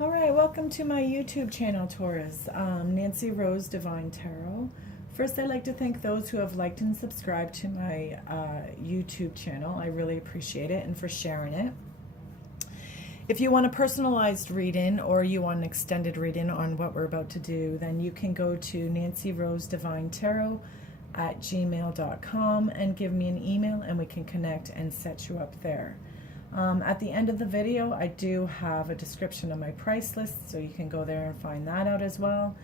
All right, welcome to my YouTube channel, Taurus, Nancyrosedivinetarot. First, I'd like to thank those who have liked and subscribed to my YouTube channel. I really appreciate it, and for sharing it. If you want a personalized reading or you want an extended reading on what we're about to do, then you can go to Nancyrosedivinetarot@gmail.com and give me an email, and we can connect and set you up there. At the end of the video, I do have a description of my price list, so you can go there and find that out as well.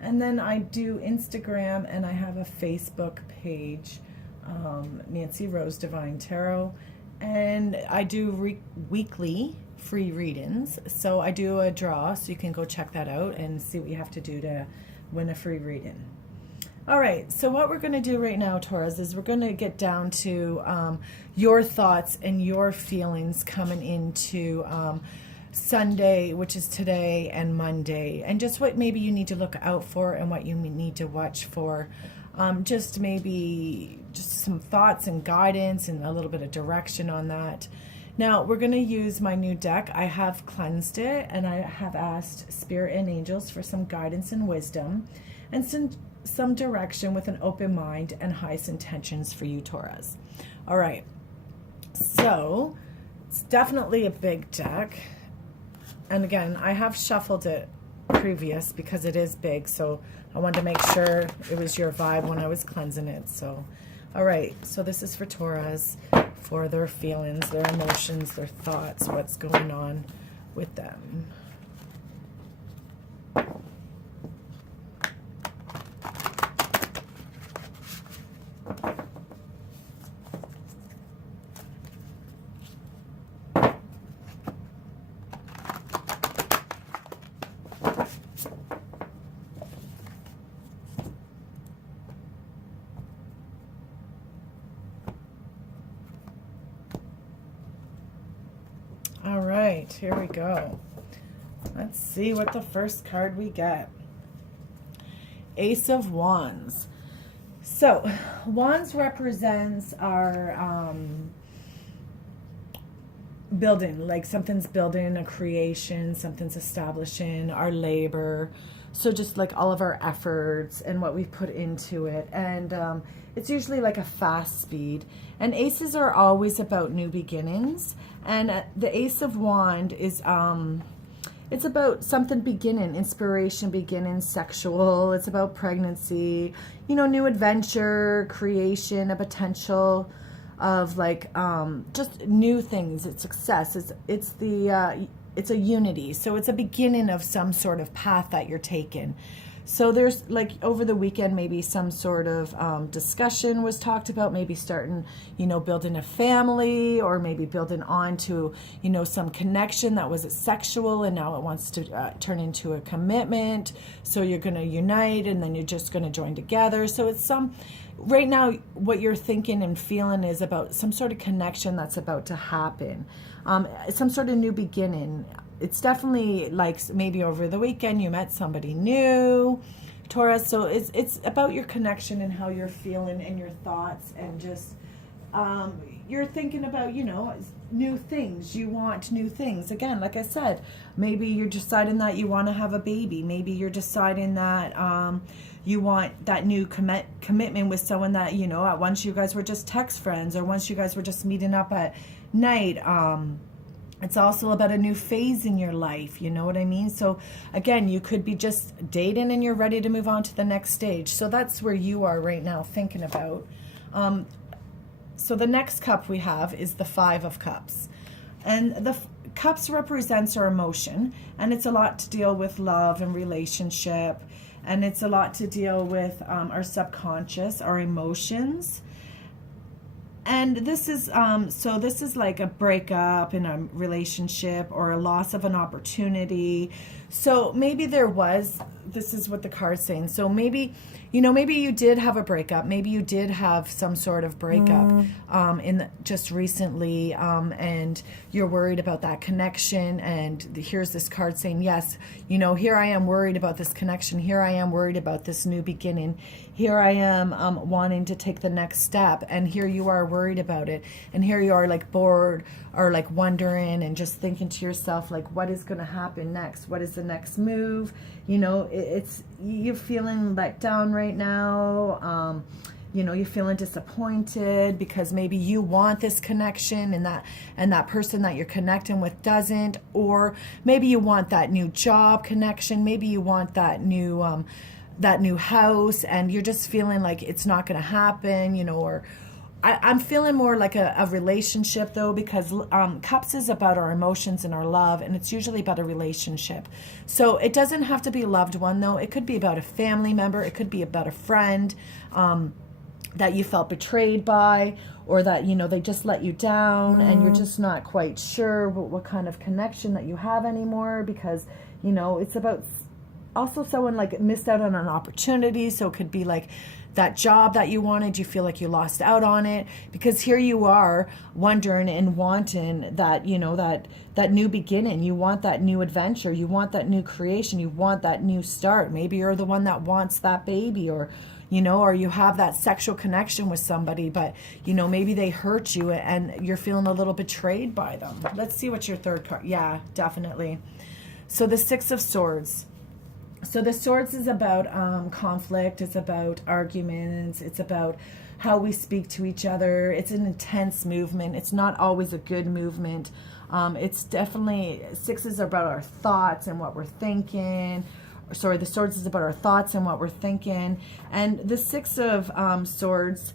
And then I do Instagram, and I have a Facebook page, Nancyrosedivinetarot, and I do weekly free readings. So I do a draw, so you can go check that out and see what you have to do to win a free reading. All right, so what we're going to do right now, Taurus, is we're going to get down to your thoughts and your feelings coming into Sunday, which is today, and Monday, and just what maybe you need to look out for and what you need to watch for. Just maybe just some thoughts and guidance and a little bit of direction on that. Now, we're going to use my new deck. I have cleansed it, and I have asked Spirit and Angels for some guidance and wisdom and some direction with an open mind and highest intentions for you, Taurus. All right, so it's definitely a big deck, and again, I have shuffled it previous because it is big, so I wanted to make sure it was your vibe when I was cleansing it. So all right, so this is for Taurus, for their feelings, their emotions, their thoughts, what's going on with them. All right, here we go. Let's see what the first card we get. Ace of Wands. So, Wands represents our building, like something's building, a creation, something's establishing, our labor. So just like all of our efforts and what we've put into it. And it's usually like a fast speed. And aces are always about new beginnings. And the Ace of Wand is, it's about something beginning, inspiration beginning, sexual. It's about pregnancy, you know, new adventure, creation, a potential of like just new things. It's success. It's a unity. So it's a beginning of some sort of path that you're taking. So there's like over the weekend, maybe some sort of discussion was talked about, maybe starting, you know, building a family, or maybe building on to, you know, some connection that was sexual and now it wants to turn into a commitment. So you're going to unite and then you're just going to join together. So it's right now what you're thinking and feeling is about some sort of connection that's about to happen. Some sort of new beginning. It's definitely like maybe over the weekend you met somebody new, Taurus. So it's about your connection and how you're feeling and your thoughts, and just you're thinking about, you know, new things. You want new things. Again, like I said, maybe you're deciding that you want to have a baby. Maybe you're deciding that you want that new commitment with someone that, you know, at once you guys were just text friends, or once you guys were just meeting up at night. It's also about a new phase in your life, you know what I mean? So again, you could be just dating and you're ready to move on to the next stage. So that's where you are right now thinking about. So the next cup we have is the Five of Cups. And the cups represents our emotion, and it's a lot to deal with love and relationship, and it's a lot to deal with our subconscious, our emotions. And this is, so this is like a breakup in a relationship or a loss of an opportunity. So maybe this is what the card's saying. So maybe, you know, maybe you did have a breakup. Maybe you did have some sort of breakup just recently, and you're worried about that connection. And here's this card saying, yes, you know, here I am worried about this connection. Here I am worried about this new beginning. Here I am wanting to take the next step. And here you are worried about it. And here you are like bored or like wondering and just thinking to yourself, like, what is going to happen next? What is the next move? You know, it's you're feeling let down right now. You know, you're feeling disappointed because maybe you want this connection and that person that you're connecting with doesn't, or maybe you want that new job connection, maybe you want that new house, and you're just feeling like it's not going to happen, you know. Or I'm feeling more like a relationship though, because Cups is about our emotions and our love, and it's usually about a relationship. So it doesn't have to be a loved one though. It could be about a family member, it could be about a friend that you felt betrayed by, or that, you know, they just let you down and you're just not quite sure what kind of connection that you have anymore, because, you know, it's about also someone like missed out on an opportunity. So it could be like that job that you wanted, you feel like you lost out on it, because here you are wondering and wanting that, you know, that new beginning. You want that new adventure, you want that new creation, you want that new start. Maybe you're the one that wants that baby, or, you know, or you have that sexual connection with somebody, but, you know, maybe they hurt you and you're feeling a little betrayed by them. Let's see what your third card. Yeah, definitely. So the Six of Swords. So the Swords is about conflict. It's about arguments. It's about how we speak to each other. It's an intense movement. It's not always a good movement. It's definitely, sixes are about our thoughts and what we're thinking. Sorry, the Swords is about our thoughts and what we're thinking. And the Six of Swords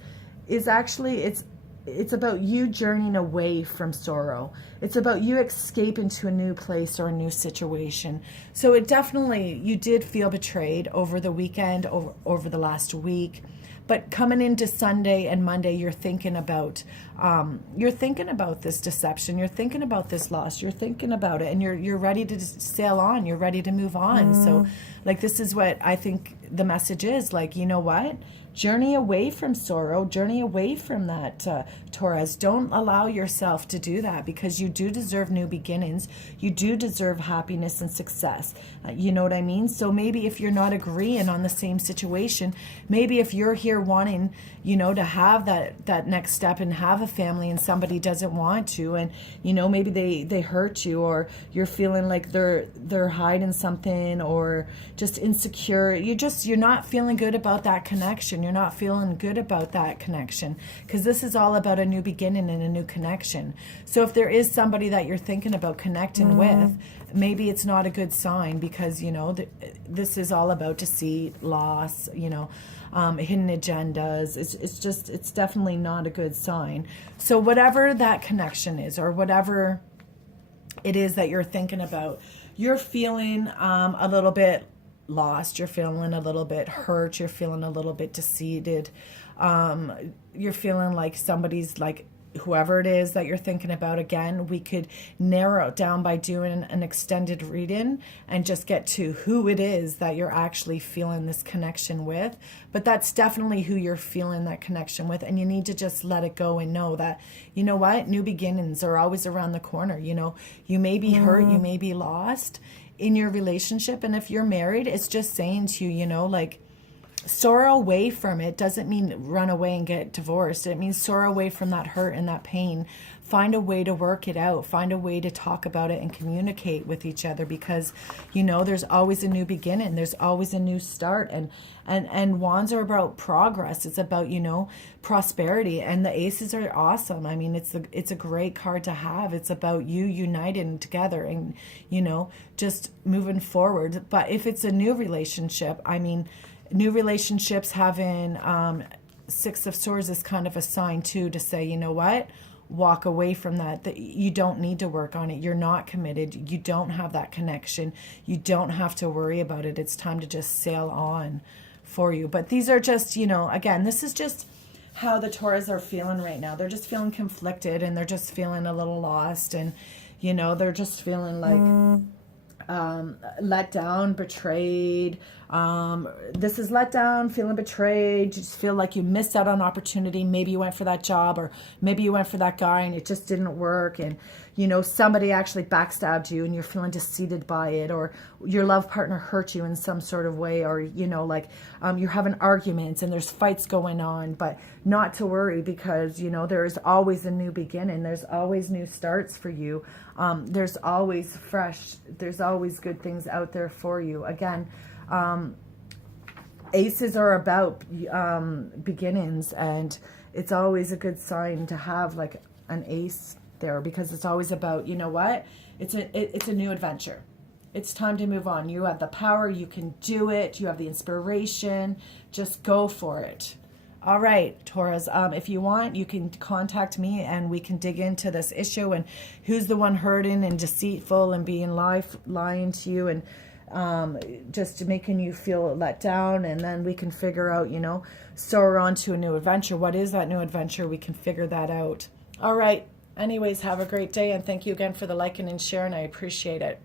is actually, it's about you journeying away from sorrow. It's about you escaping to a new place or a new situation. So it definitely, you did feel betrayed over the weekend, over the last week. But coming into Sunday and Monday, you're thinking about this deception. You're thinking about this loss. You're thinking about it, and you're ready to sail on. You're ready to move on. So, like, this is what I think the message is. Like, you know what? Journey away from sorrow. Journey away from that, Taurus. Don't allow yourself to do that, because you do deserve new beginnings. You do deserve happiness and success. You know what I mean? So maybe if you're not agreeing on the same situation, maybe if you're here wanting, you know, to have that next step and have a family, and somebody doesn't want to, and, you know, maybe they hurt you, or you're feeling like they're hiding something, or just insecure. You're not feeling good about that connection. You're not feeling good about that connection, because this is all about a new beginning and a new connection. So if there is somebody that you're thinking about connecting with, maybe it's not a good sign, because, you know, this is all about deceit, loss, you know, hidden agendas. It's definitely not a good sign. So whatever that connection is, or whatever it is that you're thinking about, you're feeling a little bit lost, you're feeling a little bit hurt, you're feeling a little bit deceived, you're feeling like somebody's, like, whoever it is that you're thinking about. Again, we could narrow it down by doing an extended reading and just get to who it is that you're actually feeling this connection with. But that's definitely who you're feeling that connection with, and you need to just let it go and know that, you know what, new beginnings are always around the corner. You know, you may be hurt, you may be lost in your relationship, and if you're married, it's just saying to you, you know, like, sorrow away from it doesn't mean run away and get divorced. It means sorrow away from that hurt and that pain. Find a way to work it out. Find a way to talk about it and communicate with each other, because, you know, there's always a new beginning. There's always a new start. And wands are about progress. It's about, you know, prosperity. And the aces are awesome. I mean, it's a great card to have. It's about you uniting together and, you know, just moving forward. But if it's a new relationship, I mean, new relationships having Six of Swords is kind of a sign too, to say, you know what, walk away from that you don't need to work on it. You're not committed. You don't have that connection. You don't have to worry about it. It's time to just sail on for you. But these are just, you know, again, this is just how the Taurus are feeling right now. They're just feeling conflicted, and they're just feeling a little lost, and, you know, they're just feeling like let down, betrayed. This is let down, feeling betrayed. You just feel like you missed out on opportunity. Maybe you went for that job, or maybe you went for that guy and it just didn't work. And, you know, somebody actually backstabbed you and you're feeling defeated by it, or your love partner hurt you in some sort of way, or, you know, like you're having arguments and there's fights going on. But not to worry, because, you know, there's always a new beginning. There's always new starts for you. There's always there's always good things out there for you. Again, aces are about beginnings, and it's always a good sign to have like an ace there, because it's always about, you know what, it's a new adventure. It's time to move on. You have the power, you can do it, you have the inspiration, just go for it. All right, Taurus, if you want, you can contact me and we can dig into this issue and who's the one hurting and deceitful and being lying to you and just making you feel let down. And then we can figure out, you know, soar on to a new adventure. What is that new adventure? We can figure that out. All right. Anyways, have a great day, and thank you again for the liking and sharing. I appreciate it.